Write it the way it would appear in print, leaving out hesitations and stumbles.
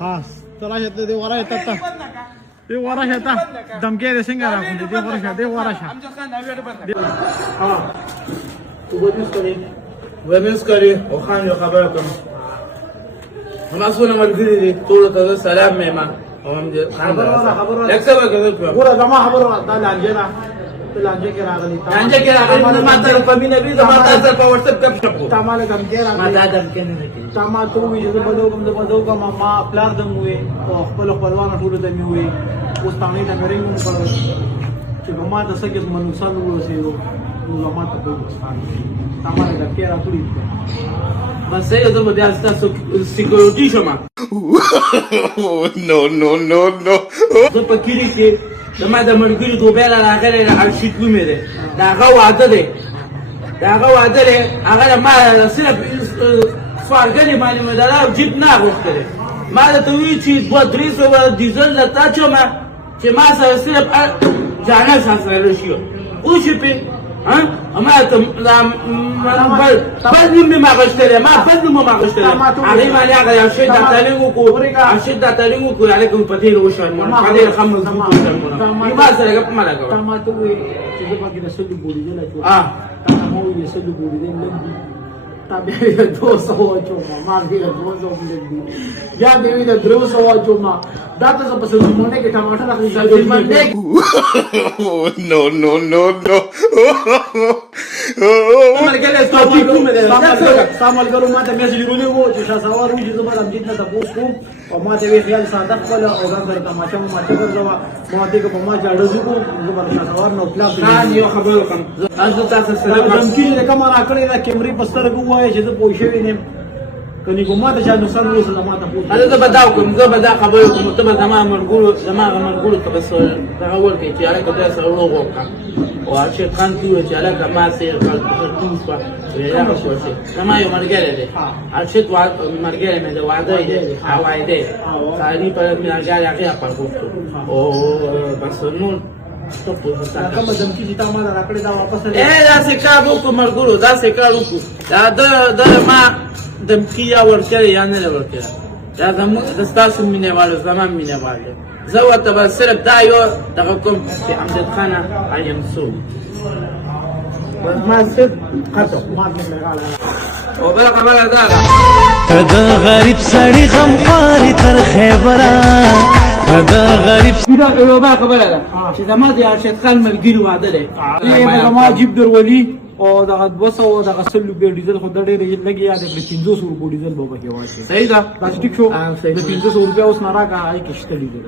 हा चला येतं ते वरा येतात ते वरा येतात धमके दे सिंगा राखून ते वरा ते वरा हा तू बनीस करे ओखान यो खबर कम हम असुना मर्दी तोड़ तो सलाम में मां हम जे खान लेक्चर कर पूरा जमा खबर आता लांजेना ते लांजे के रागली लांजे के रागली माता कमी नबी माता सर पर व्हाट्सएप कर शकतो तामाले धमके रागली माता धमके नाही तामा तो विजय बदो का मामा प्लार दमुए ओ खपल खपलवाना ठुलो दमुए उस तामी ना मेरे को पर कि मामा दस के मनुष्य लो सेरो मामा तो तामाले धमके रागली बस ये तो बड़ा asta सिक्योरिटी शमा no no no no तो पकिरी के जमा द मणगिरी गोब्याला लागले शिकू मेरे दागा वादले अगर मा सिर्फ स्वारगनी माने मदाला जीप ना होते माला तो ये चीज बहुत 300 डीजल लता चमा che ma सिर्फ जाना सांस रशियो उस पे हां हमारा la bal में मागस्tere ma bal में मागस्tere अरे माने अगर ashidda talingu ko alaikum patir ushan mon padir khamuz ko ma sare gap mala ga tama to we che ba ki da sulu bodi de la ah tama mo we sulu bodi de lembi tabi 208 ma ke 208 ya devi da 208 ma data sa pasul mone ke टमाटर रखनी चाहिए mande no no no no सामल करू माता मेसेज रुले वो जिसा सवार हुई जिस बार हम जितना तपोस को और माते वे ख्याल सादक वाला और अगर तमाशा में माते कर जवा माते को मम्मा जाड़ो को जो बार सवार नो प्ला हां यो खबर कम आज तो तास सलाम धमकी ने कमरा आकडे ना कॅमेरे पस्तर हुआ है जिस पैसे ने कनी को माता जा नुकसान हो सला माता هذا ده بداكم ده بدا خبركم تبع زمان منقول بس ده اول كي على كده سرور وقع وعشان كان كيلو على كما سير قال توسبا يا شوشي كما يوم مرجله ده عشان مرجله من ده وعده عوايده ثاني पर मैं आ गया क्या पर को ओ बस नून कम धमकी जिता हमारा आकडे दा वापस ए दा से का बुक मरगुलो दा से का रुकू दा ما دمكية وركلة يعني لا وركلة هذا دستاس من يوالو زمان من يوالو زوجة تبصر بدايو تقوم في عمد خانة عين سوق ما سد قطع ما نلقى وبلا قبل هذا هذا غريب سړي غم خاري تر خیبره هذا غريب كده وبلا قبل هذا چې زما دي ارشد خان ملګری واده ده ये ما جيب در ولي او دا بس او دا سلو به ډیزل خو ډېر لګي یاد کړ 300 روپے ډیزل به کې واشه صحیح ده پلاستیک شو د 300 روپے اوس نه راکا آی کې شته ډیزل